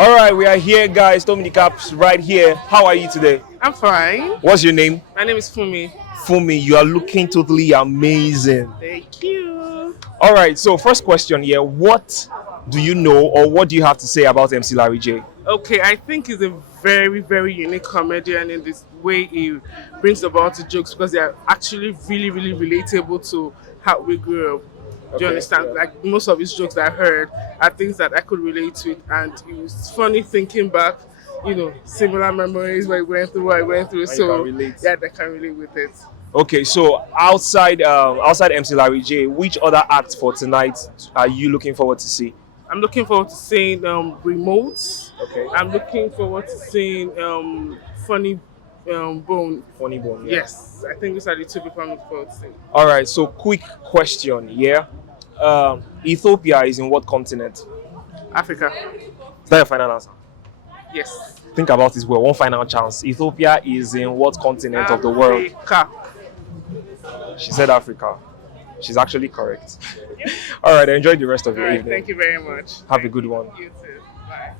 All right, we are here, guys. Dominic Caps right here. How are you today? I'm fine. What's your name? My name is Fumi. Fumi, you are looking totally amazing. Thank you. All right, so first question here. What do you know or what do you have to say about MC Larry J? Okay, I think he's a very, very unique comedian in this way he brings about the jokes because they are actually really, really relatable to how we grew up. Do Okay, you understand? yeah. Like most of his jokes that I heard are things that I could relate to, and it was funny thinking back. Similar memories what I went through, what I went through. And you So can relate. yeah, they can relate with it. Okay, so outside MC Larry J, which other act for tonight are you looking forward to see? I'm looking forward to seeing remotes. Okay. I'm looking forward to seeing funny bone. Funny Bone. Yeah. Yes, I think these are the two people I'm looking forward to seeing. All right, so quick question. Yeah. Ethiopia is in what continent? Africa. Is that your final answer? Yes. Think about this well. One final chance. Ethiopia is in what continent of the world? Africa. She said Africa. She's actually correct. All right, enjoy the rest of All your right. evening. Thank you very much. Have a good one. You too. Bye.